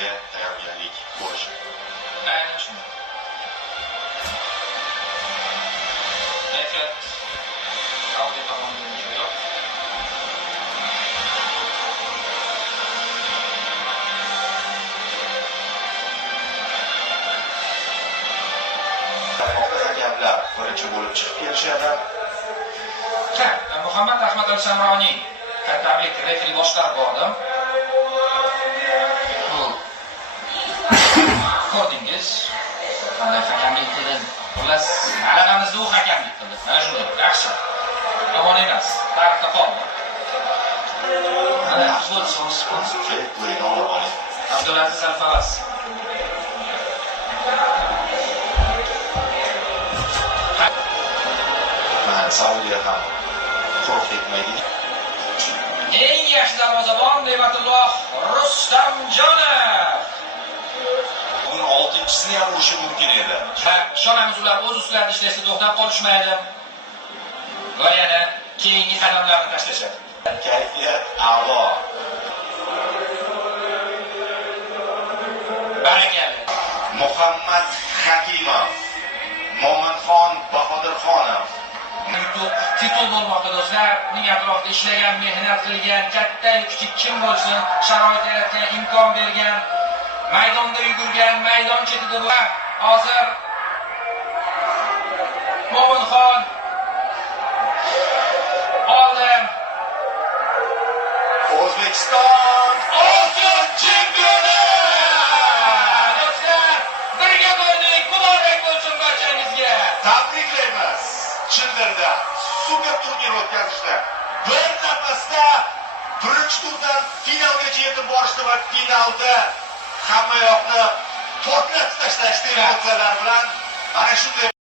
o'yinga tayyorgarlik ko'rish. Aynan shunday. Lekin Saudiya tomonidan yo'q. Hakamlar birinchi bo'lib chiqib kelishadi. Muhammad Ahmad al-Shamroniy katablik referi boshqarib bordi. Ko'rdingiz, qanday hakamlik qildi. Xullas, g'alabamizni u hakamlik qildi. Mana shunday, yaxshi. Yomon emas, tarixda qoldi. Mana futbol so'zi Abdulaziz Al-Falas. Saudiya ham qo'rq etmaydi. Eng yaxshi darvozabon Ne'matulloh Rustamjonov. Bugun 6-chisini ham urishi mumkin edi. Ishonamiz, ular o'z ustlarida ishlashda to'xtab qolishmaydi. Va yana keyingi qadamlarni tashlashadi. Kayfiyat a'lo. Barakalla. Muhammad Hakimov, Mo'minxon Bahodirxonov. Titul bo'lmoqda do'stlar. Uning atrofida ishlagan, mehnat qilgan, katta kichik kim bo'lsin, sharoit yaratgan, imkon bergan, maydonda yugurgan, maydon chetida bo'lgan. Hozir Mo'minxon oldi. O'zbekiston Osiyo chempioni! Do'stlar, birga bo'laylik, muborak bo'lsin barchangizga. Tabriklaymiz. Childirda super turnir o'tkazishdi. Bir nafasda birinchi turdan finalgacha yetib borishdi va finalda hamma yoqni portlatib tashlashdi emosiyalar bilan. Mana shunday